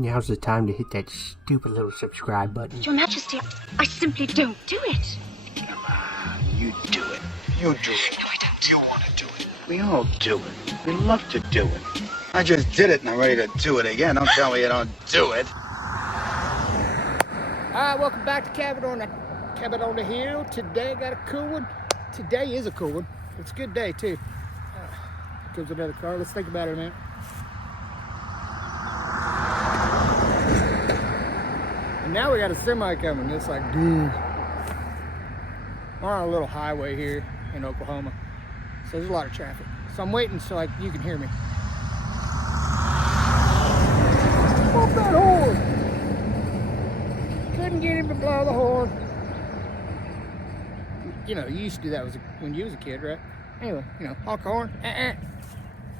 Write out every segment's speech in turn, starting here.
now's the time to hit that stupid little subscribe button. Your Majesty, I simply don't do it. Come on, you do it. You do it. No, I don't. You want to do it. We all do it. We love to do it. I just did it and I'm ready to do it again. Don't tell me you don't do it. Alright, welcome back to Cabin on the Hill. Today I got a cool one. Today is a cool one. It's a good day too. Here comes another car. Let's think about it a minute. And now we got a semi coming. It's like, dude. We're on a little highway here in Oklahoma. So there's a lot of traffic. So I'm waiting so you can hear me. What's that horn? Couldn't get him to blow the horn. You know, you used to do that when you was a kid, right? Anyway, you know, honk the horn.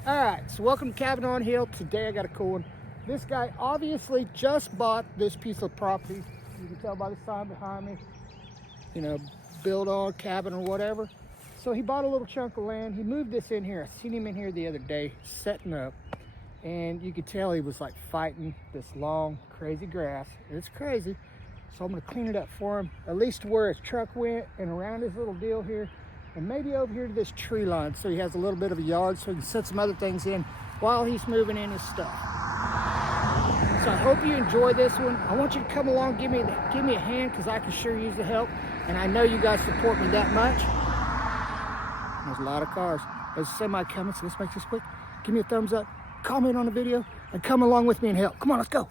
All right, so welcome to Cabin on Hill. Today I got a cool one. This guy obviously just bought this piece of property. You can tell by the sign behind me. You know, build on cabin or whatever. So he bought a little chunk of land. He moved this in here. I seen him in here the other day setting up. And you could tell he was like fighting this long, crazy grass. It's crazy. So I'm gonna clean it up for him, at least to where his truck went and around his little deal here, and maybe over here to this tree line so he has a little bit of a yard so he can set some other things in while he's moving in his stuff. So I hope you enjoy this one. I want you to come along, give me a hand, because I can sure use the help, and I know you guys support me that much. There's a lot of cars. There's a semi coming, so let's make this quick. Give me a thumbs up, comment on the video, and come along with me and help. Come on, let's go.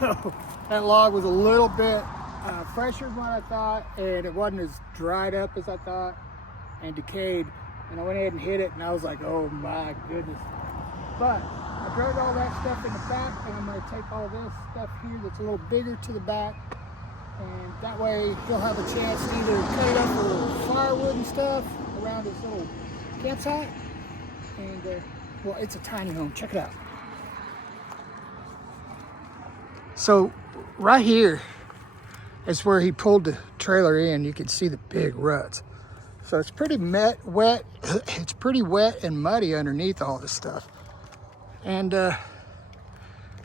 So that log was a little bit fresher than what I thought, and it wasn't as dried up as I thought and decayed. And I went ahead and hit it, and I was like, oh my goodness. But I drug all that stuff in the back, and I'm going to take all this stuff here that's a little bigger to the back, and that way he'll have a chance to either cut it up for firewood and stuff around his little campsite. And well, it's a tiny home. Check it out. So right here is where he pulled the trailer in. You can see the big ruts. So it's pretty wet. It's pretty wet and muddy underneath all this stuff. And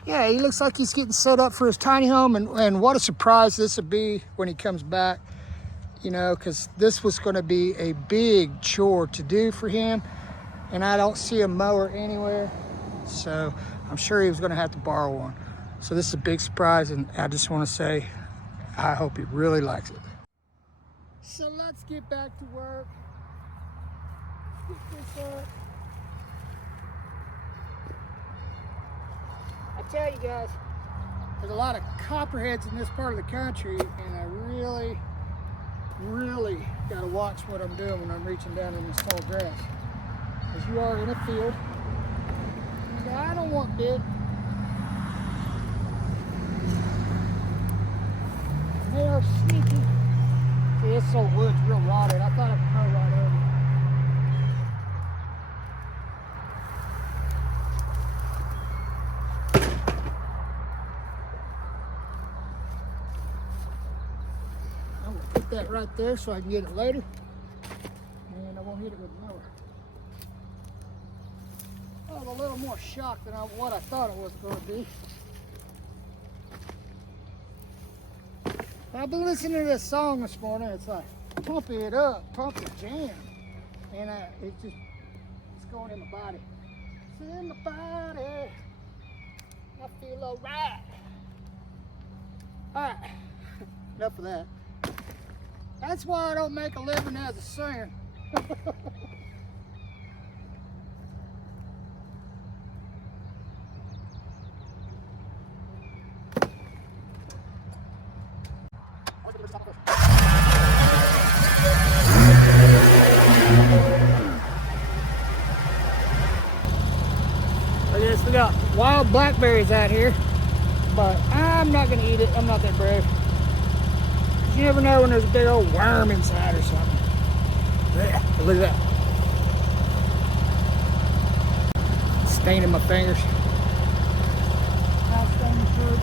yeah, he looks like he's getting set up for his tiny home. And what a surprise this would be when he comes back, you know, because this was going to be a big chore to do for him. And I don't see a mower anywhere. So I'm sure he was going to have to borrow one. So this is a big surprise, and I just want to say I hope he really likes it. So let's get back to work. Get this up. I tell you guys, there's a lot of copperheads in this part of the country, and I really got to watch what I'm doing when I'm reaching down in this tall grass. Because you are in a field, and I don't want bit. They are sneaky. See, this old wood's real rotted. I thought I could mow right over it. I'm going to put that right there so I can get it later. And I won't hit it with a mower. I was a little more shocked than what I thought it was going to be. I've been listening to this song this morning. It's like, pump it up, pump the jam. And it's going in my body. It's in my body. I feel all right. All right, enough of that. That's why I don't make a living as a singer. Look at this, we got wild blackberries out here, but I'm not gonna eat it. I'm not that brave. You never know when there's a big old worm inside or something. Yeah, look at that. Staining my fingers. Not staining fruit.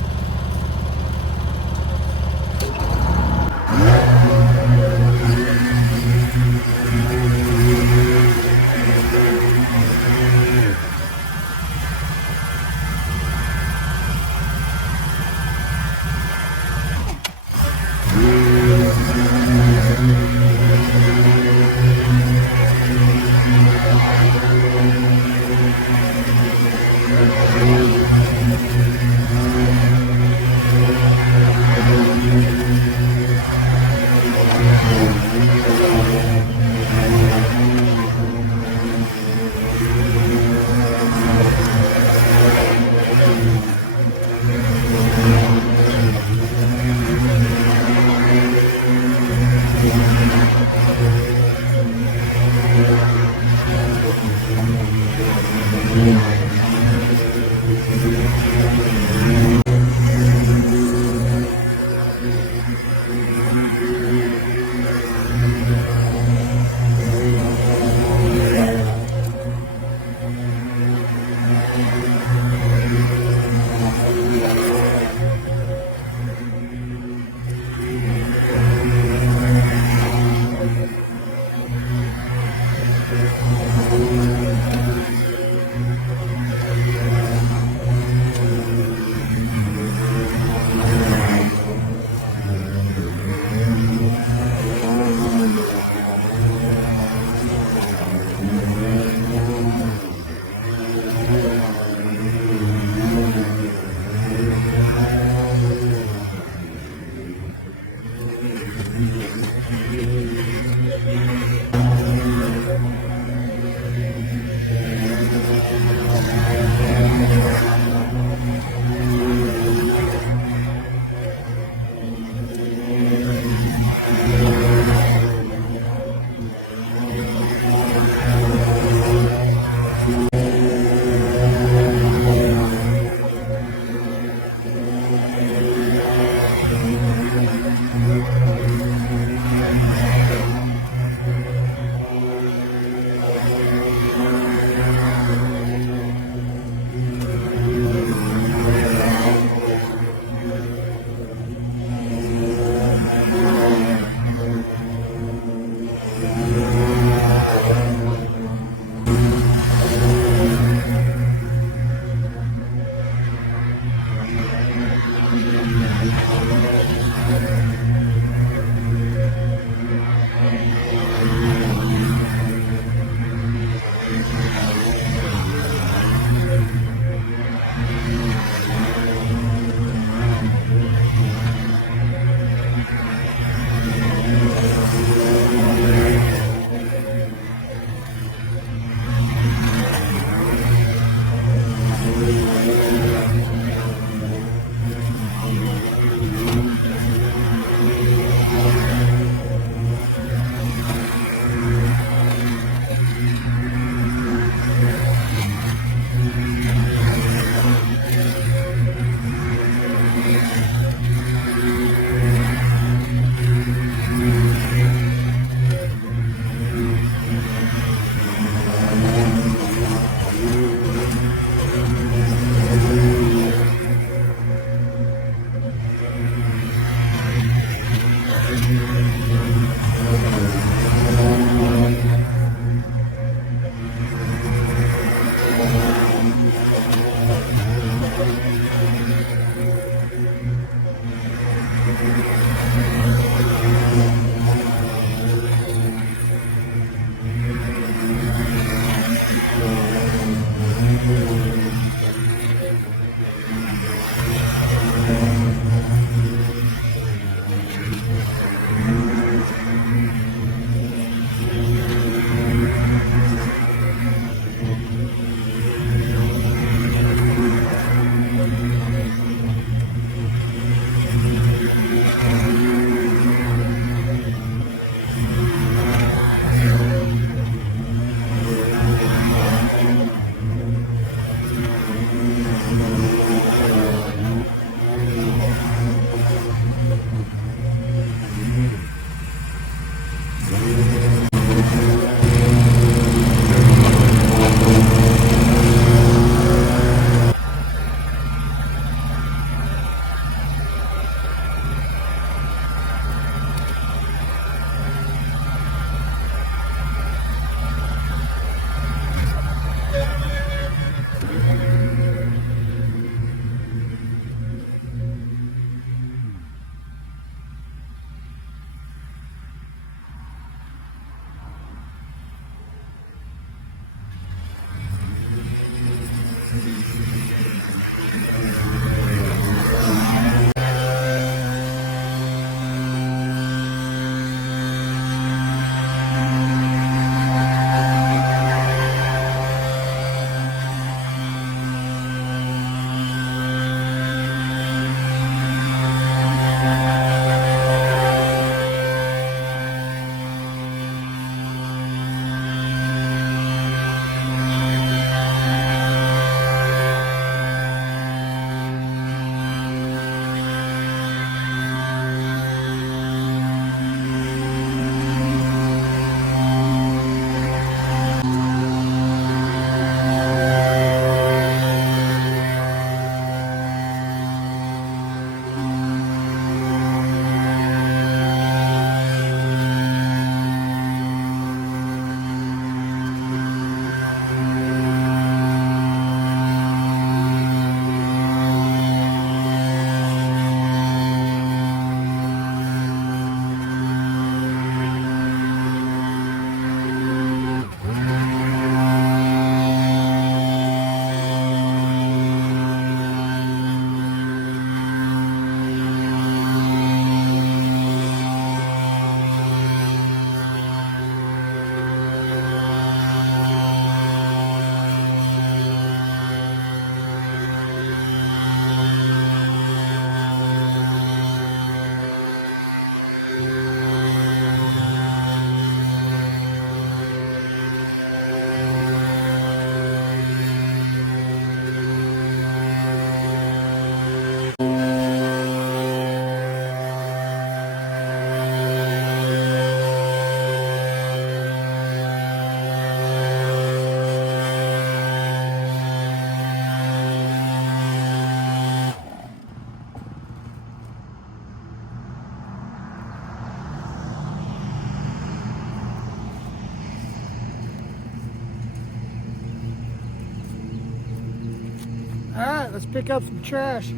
All right, let's pick up some trash.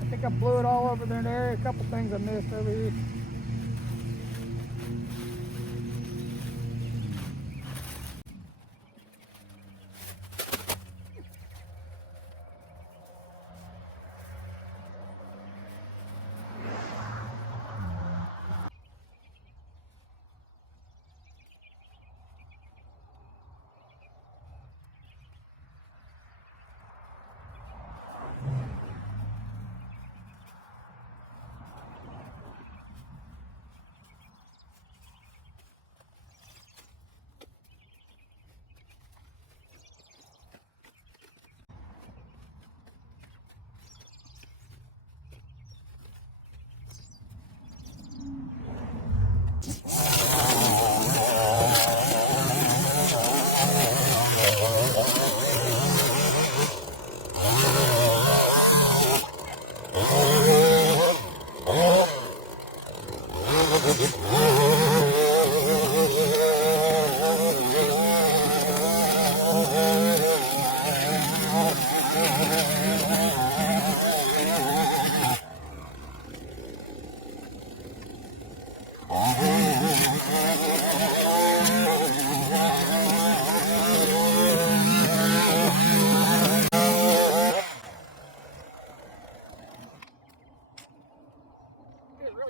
I think I blew it all over there in the area. A couple things I missed over here.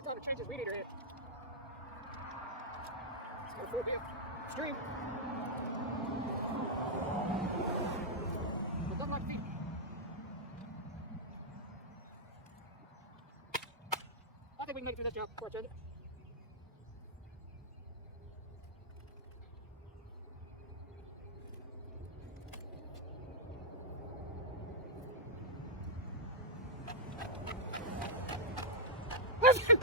Time to change his weed eater in. It's got a 4 stream. But don't like feet. I think we can make it through this job before I change it. Listen!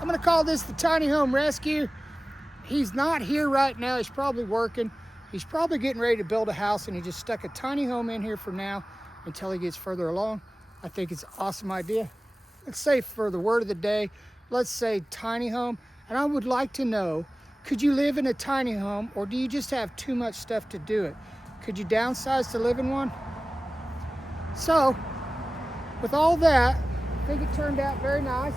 I'm gonna call this the tiny home rescue. He's not here right now. He's probably working. He's probably getting ready to build a house, and he just stuck a tiny home in here for now until he gets further along. I think it's an awesome idea. Let's say for the word of the day, let's say tiny home. And I would like to know, could you live in a tiny home, or do you just have too much stuff to do it? Could you downsize to live in one? So, with all that, I think it turned out very nice.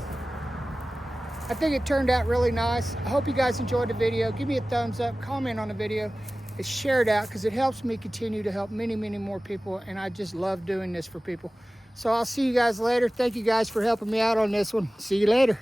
I think it turned out really nice. I hope you guys enjoyed the video. Give me a thumbs up, comment on the video, and share it out, because it helps me continue to help many, many more people, and I just love doing this for people. So I'll see you guys later. Thank you guys for helping me out on this one. See you later.